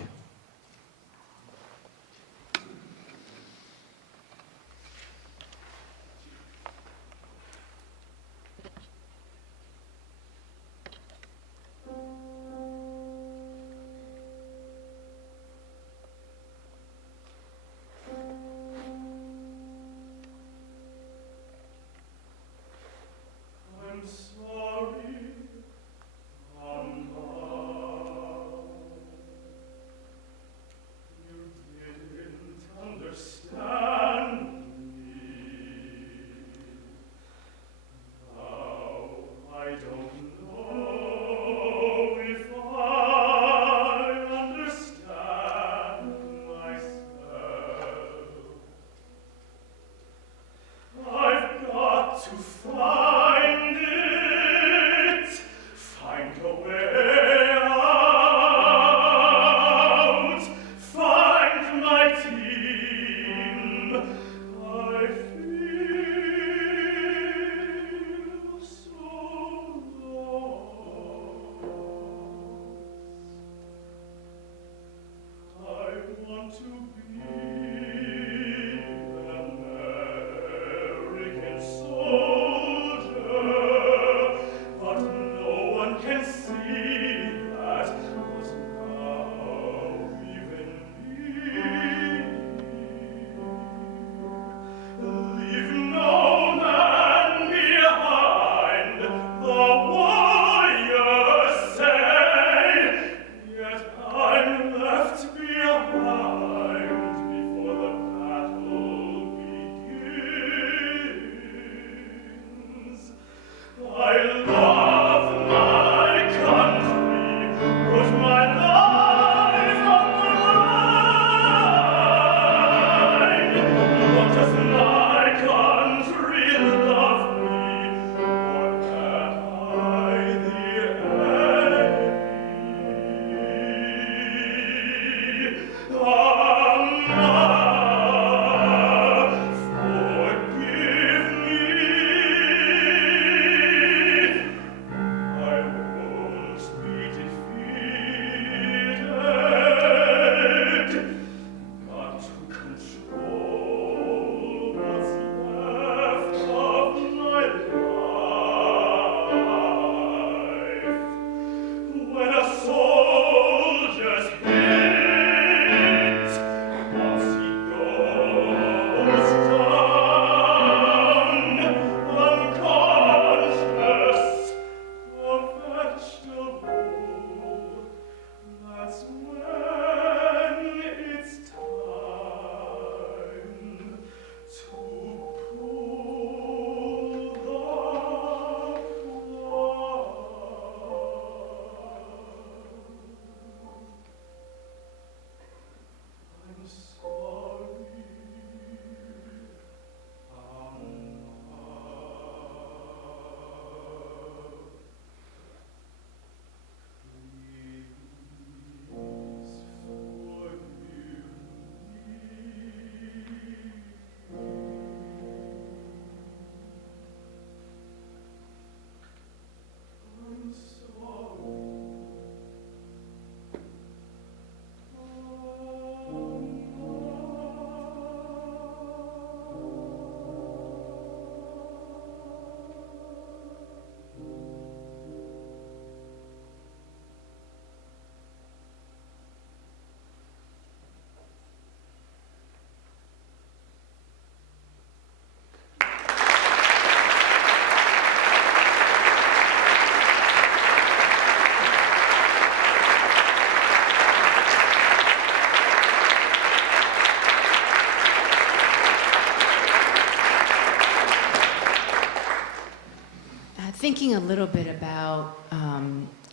thinking a little bit about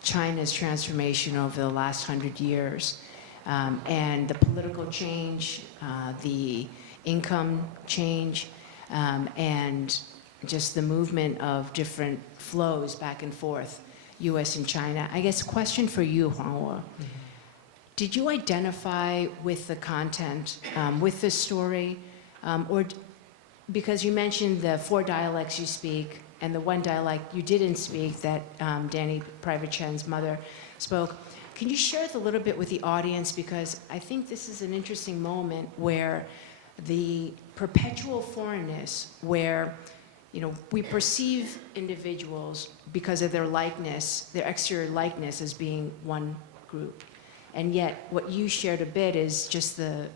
China's transformation over the last 100 years and the political change, the income change, and just the movement of different flows back and forth, U.S. and China. I guess question for you, Huang Ruo. Did you identify with the content, with this story, because you mentioned the 4 dialects you speak and the 1 dialect you didn't speak that Danny Private Chen's mother spoke. Can you share it a little bit with the audience? Because I think this is an interesting moment where the perpetual foreignness, where we perceive individuals because of their likeness, their exterior likeness, as being one group. And yet what you shared a bit is just the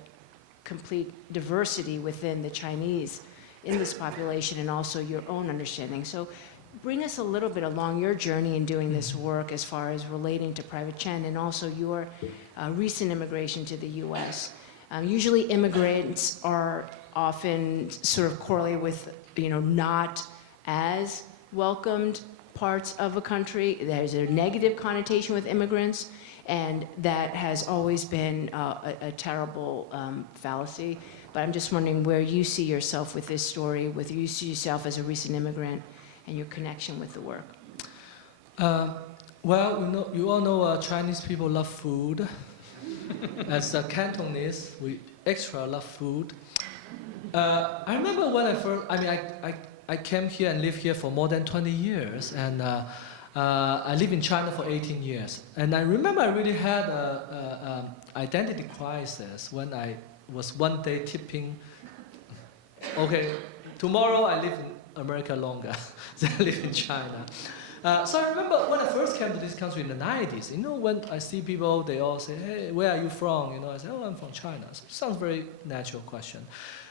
complete diversity within the Chinese in this population and also your own understanding. So bring us a little bit along your journey in doing this work as far as relating to Private Chen and also your recent immigration to the US. Usually immigrants are often sort of correlated with, not as welcomed parts of a country. There's a negative connotation with immigrants, and that has always been a terrible fallacy. But I'm just wondering where you see yourself with this story, whether you see yourself as a recent immigrant and your connection with the work. Well, you all know Chinese people love food. As a Cantonese, we extra love food. I remember when I came here and lived here for more than 20 years, and I lived in China for 18 years. And I remember I really had an identity crisis when I was one day tipping, okay, tomorrow I live in America longer than I live in China. So I remember when I first came to this country in the 90s, when I see people, they all say, hey, where are you from? I say, oh, I'm from China. So it sounds very natural question.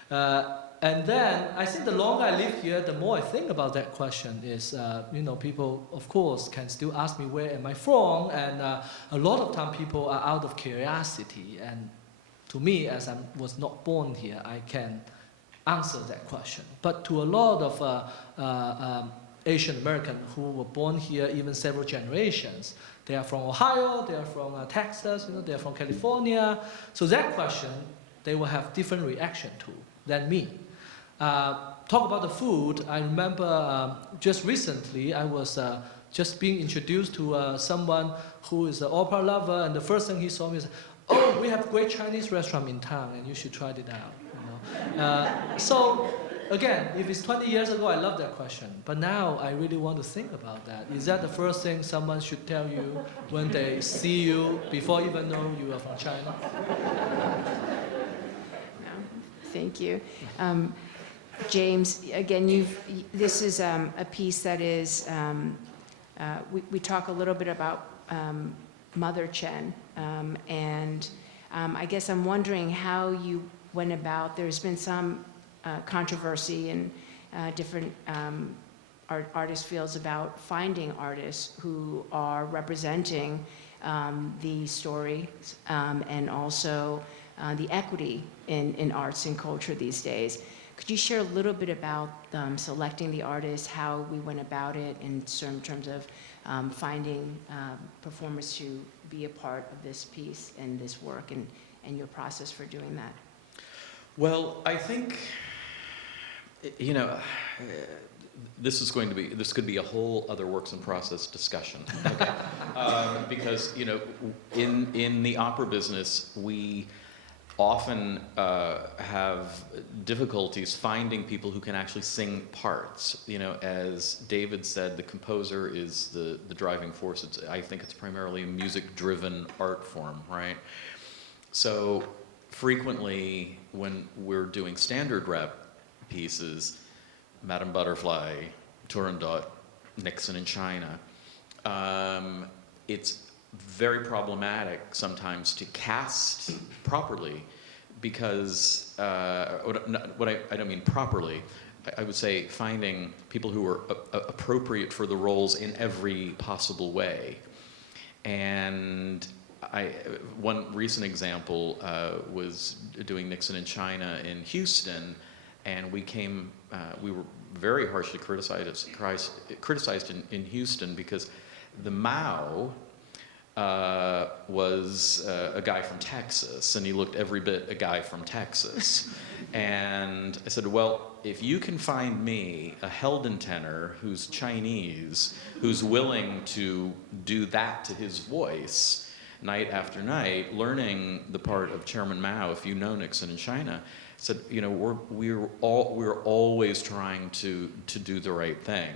And then I think the longer I live here, the more I think about that question is, people, of course, can still ask me where am I from, and a lot of time people are out of curiosity. And to me, as I was not born here, I can answer that question. But to a lot of Asian American who were born here even several generations, they are from Ohio, they are from Texas, they are from California. So that question, they will have different reaction to than me. Talk about the food, I remember just recently I was just being introduced to someone who is an opera lover, and the first thing he saw me is, oh, we have a great Chinese restaurant in town and you should try it out. So again, if it's 20 years ago, I love that question, but now I really want to think about that. Is that the first thing someone should tell you when they see you before even know you are from China? Thank you. James, again, this is a piece that is, we talk a little bit about Mother Chen, and I guess I'm wondering how you went about, there's been some controversy in different artist fields about finding artists who are representing the story and also the equity in arts and culture these days. Could you share a little bit about selecting the artists, how we went about it in terms of finding performers to be a part of this piece and this work and your process for doing that? Well, I think, this could be a whole other works in process discussion, okay? Because, in the opera business, we often have difficulties finding people who can actually sing parts. As David said, the composer is the driving force. I think it's primarily a music-driven art form, right? So frequently, when we're doing standard rep pieces, Madame Butterfly, Turandot, Nixon in China, it's very problematic sometimes to cast properly because, I don't mean properly, I would say finding people who are appropriate for the roles in every possible way. And one recent example was doing Nixon in China in Houston, and we were very harshly criticized in Houston because the Mao was a guy from Texas, and he looked every bit a guy from Texas. And I said, well, if you can find me a Heldentenor who's Chinese, who's willing to do that to his voice night after night, learning the part of Chairman Mao, if you know Nixon in China, said, you know, we're always trying to do the right thing.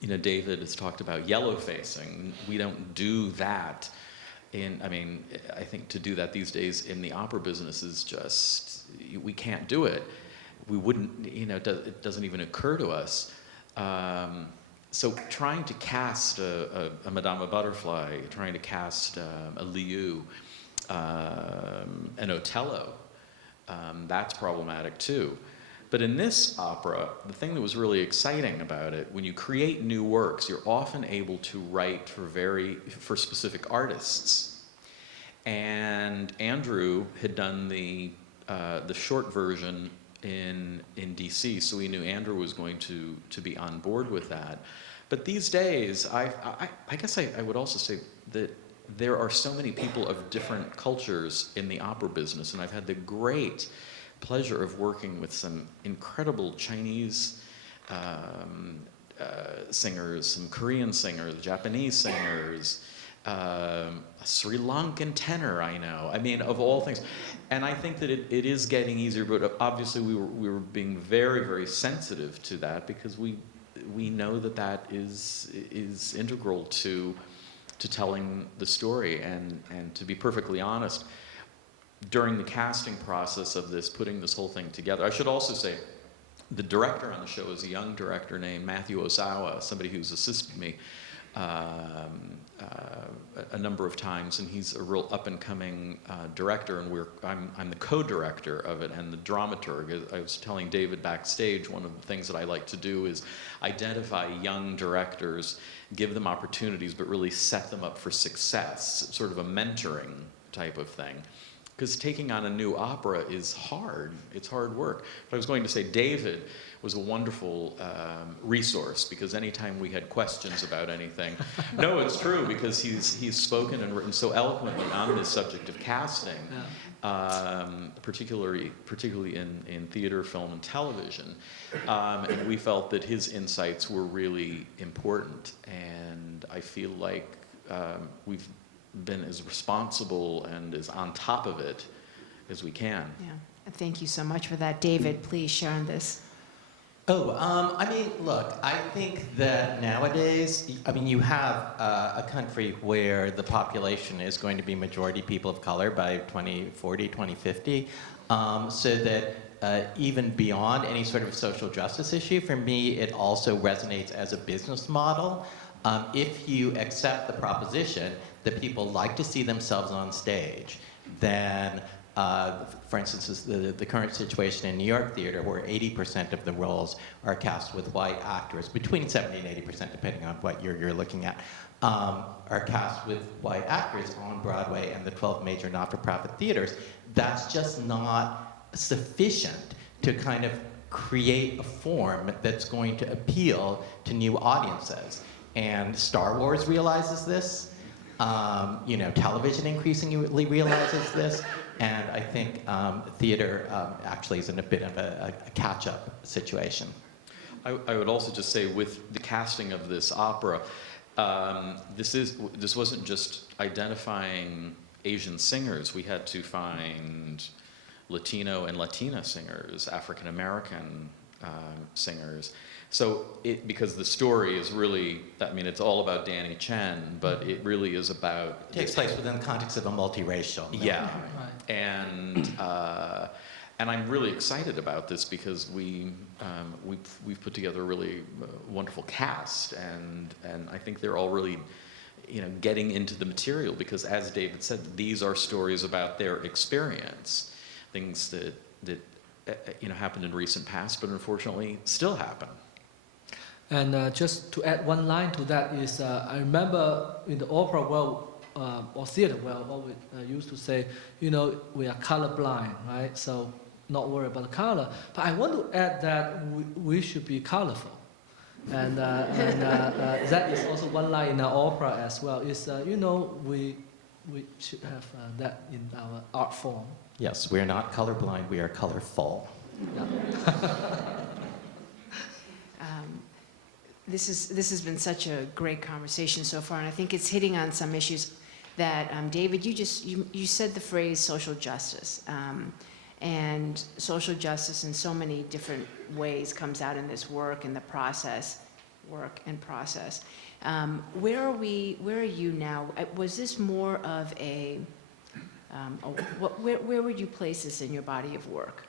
You know, David has talked about yellow facing. We don't do that I think to do that these days in the opera business is just, we can't do it. We wouldn't, you know, it doesn't even occur to us. So trying to cast a Madame Butterfly, trying to cast a Liu, an Otello, that's problematic too. But in this opera, the thing that was really exciting about it, when you create new works, you're often able to write for specific artists. And Andrew had done the short version in DC, so we knew Andrew was going to be on board with that. But these days, I guess I would also say that there are so many people of different cultures in the opera business, and I've had the great pleasure of working with some incredible Chinese singers, some Korean singers, Japanese singers, a Sri Lankan tenor I know. I mean, of all things. And I think that it is getting easier, but obviously we were being very, very sensitive to that because we know that is integral to telling the story. And to be perfectly honest, during the casting process of this, putting this whole thing together, I should also say the director on the show is a young director named Matthew Ozawa, somebody who's assisted me a number of times, and he's a real up-and-coming director, and I'm the co-director of it and the dramaturg. I was telling David backstage, one of the things that I like to do is identify young directors, give them opportunities, but really set them up for success, sort of a mentoring type of thing. Because taking on a new opera is hard. It's hard work. But I was going to say David was a wonderful resource because anytime we had questions about anything, no, it's true because he's spoken and written so eloquently on this subject of casting, particularly in theater, film, and television. And we felt that his insights were really important. And I feel like we've been as responsible and as on top of it as we can. Yeah, thank you so much for that. David, please share on this. I mean, look, I think that nowadays, I mean, you have a country where the population is going to be majority people of color by 2040, 2050, so that even beyond any sort of social justice issue, for me, it also resonates as a business model. If you accept the proposition that people like to see themselves on stage, then, for instance, the current situation in New York theater, where 80% of the roles are cast with white actors, between 70 and 80%, depending on what you're looking at, are cast with white actors on Broadway and the 12 major not-for-profit theaters. That's just not sufficient to kind of create a form that's going to appeal to new audiences. And Star Wars realizes this. You know, television increasingly realizes this. And I think theater actually is in a bit of a catch-up situation. I would also just say with the casting of this opera, this wasn't just identifying Asian singers. We had to find Latino and Latina singers, African American singers. So because the story is really, I mean, it's all about Danny Chen, but it really is about... It takes place within the context of a multiracial. Yeah, Right. And I'm really excited about this because we've put together a really wonderful cast, and I think they're all really, you know, getting into the material because, as David said, these are stories about their experience, things that you know happened in recent past, but unfortunately still happen. And just to add one line to that is, I remember in the opera world or theater world, what we used to say, you know, we are colorblind, right? So not worry about the color. But I want to add that we should be colorful. And that is also one line in our opera as well, is, we should have that in our art form. Yes, we are not colorblind, we are colorful. Yeah. This has been such a great conversation so far, and I think it's hitting on some issues that, David, you said the phrase social justice, and social justice in so many different ways comes out in this work and the process, work and process. Where are you now? Was this more of where would you place this in your body of work?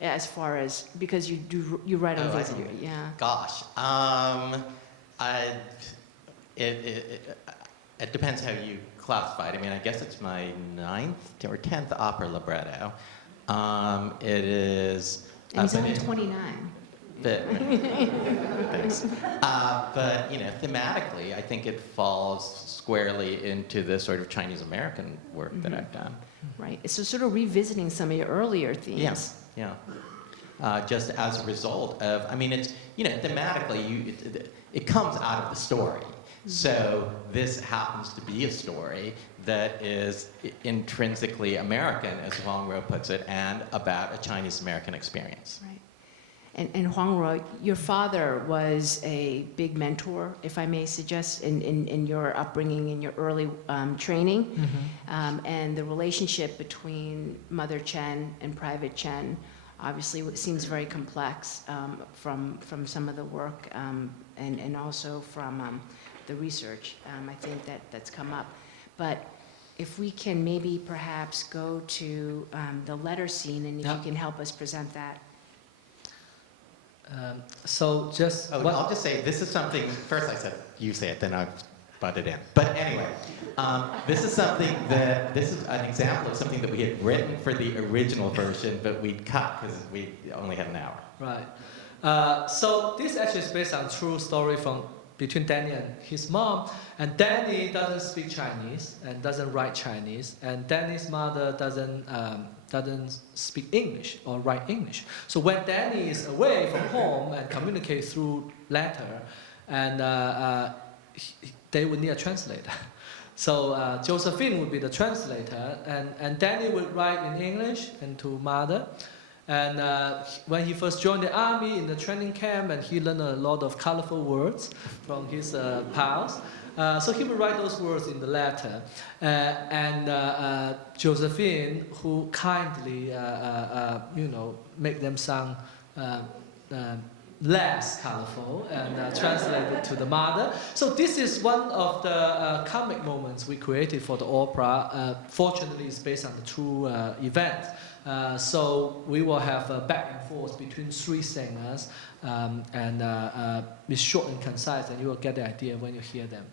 As far as, because you write on things, yeah. Gosh, it depends how you classify it. I mean, I guess it's my 9th or 10th opera libretto. It is. And he's only 29. But, thanks. But thematically, I think it falls squarely into the sort of Chinese American work that I've done. Right. So sort of revisiting some of your earlier themes. Yes. Yeah. Just as a result of, I mean, it's, thematically, it comes out of the story. So this happens to be a story that is intrinsically American, as Huang Ruo puts it, and about a Chinese American experience. Right. And Huang Ruo, your father was a big mentor, if I may suggest, in your upbringing, in your early training. Mm-hmm. And the relationship between Mother Chen and Private Chen obviously seems very complex from some of the work and also from the research. I think that's come up. But if we can maybe perhaps go to the letter scene, and if you can help us present that. So just... I'll just say, this is something, first I said, you say it, then I butted in. But anyway, this is an example of something that we had written for the original version, but we'd cut because we only had an hour. Right. So this actually is based on a true story between Danny and his mom. And Danny doesn't speak Chinese and doesn't write Chinese. And Danny's mother doesn't speak English or write English. So when Danny is away from home and communicate through letter, and they would need a translator. So Josephine would be the translator, and Danny would write in English and to mother. And when he first joined the army in the training camp, and he learned a lot of colorful words from his pals. So he would write those words in the letter. And Josephine, who kindly, make them sound less colorful and translate it to the mother. So this is one of the comic moments we created for the opera. Fortunately, it's based on the true event. So we will have a back and forth between 3 singers, and it's short and concise, and you will get the idea when you hear them.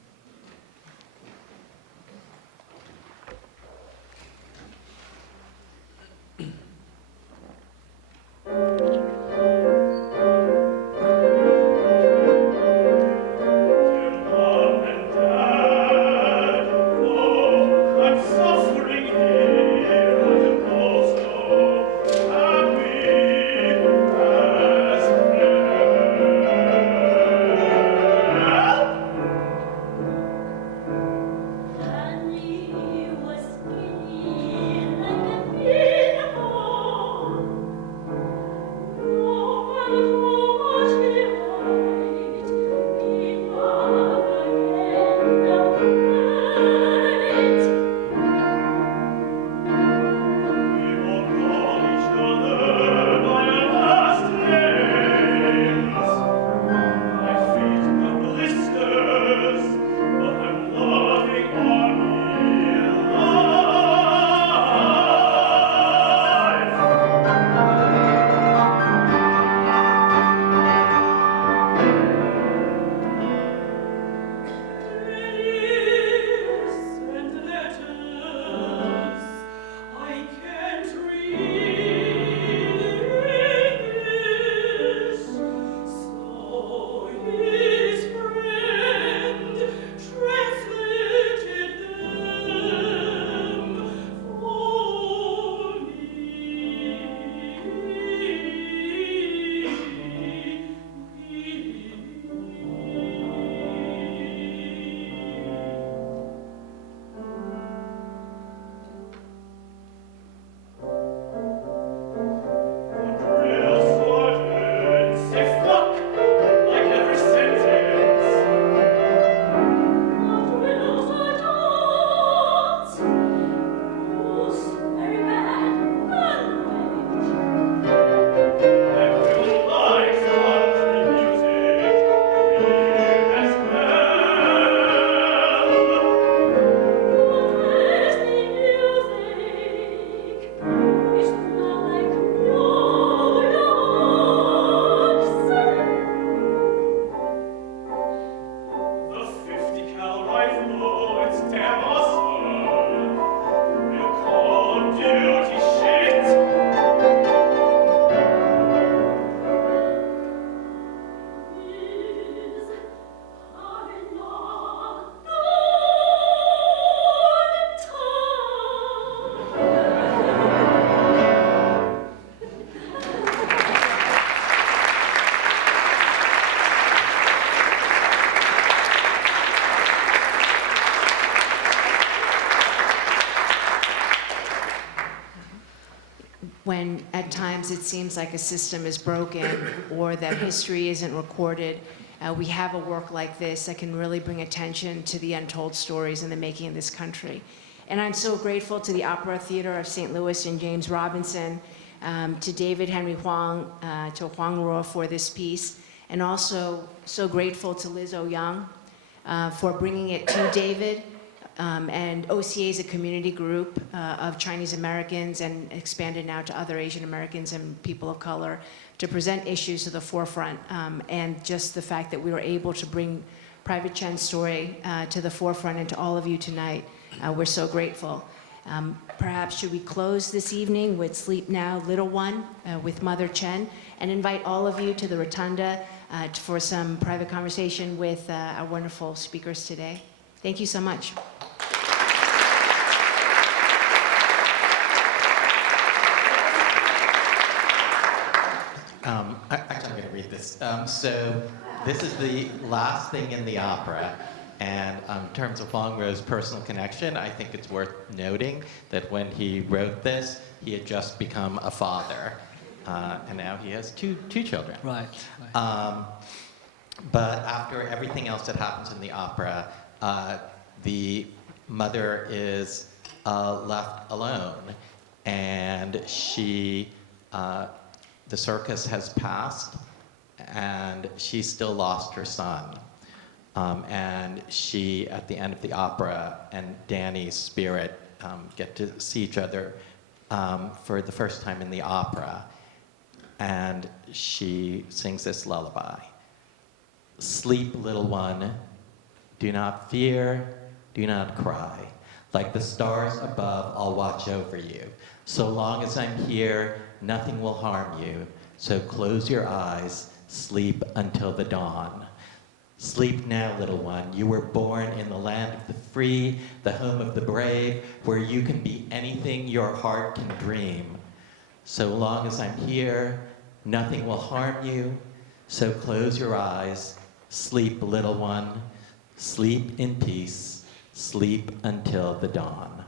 times it seems like a system is broken or that history isn't recorded, we have a work like this that can really bring attention to the untold stories in the making of this country. And I'm so grateful to the Opera Theater of St. Louis and James Robinson, to David Henry Hwang, to Huang Ruo for this piece, and also so grateful to Liz Young for bringing it to David. And OCA is a community group of Chinese Americans and expanded now to other Asian Americans and people of color to present issues to the forefront. And just the fact that we were able to bring Private Chen's story to the forefront and to all of you tonight, we're so grateful. Perhaps should we close this evening with Sleep Now, Little One, with Mother Chen, and invite all of you to the Rotunda for some private conversation with our wonderful speakers today. Thank you so much. Actually, I'm going to read this. So this is the last thing in the opera. And in terms of Huang Ruo's personal connection, I think it's worth noting that when he wrote this, he had just become a father. And now he has two children. Right. But after everything else that happens in the opera, the mother is left alone. And she, the circus has passed, and she still lost her son. And she, at the end of the opera, and Danny's spirit get to see each other for the first time in the opera. And she sings this lullaby. Sleep, little one, do not fear, do not cry. Like the stars above, I'll watch over you. So long as I'm here, nothing will harm you. So close your eyes, sleep until the dawn. Sleep now, little one. You were born in the land of the free, the home of the brave, where you can be anything your heart can dream. So long as I'm here, nothing will harm you. So close your eyes, sleep, little one. Sleep in peace, sleep until the dawn.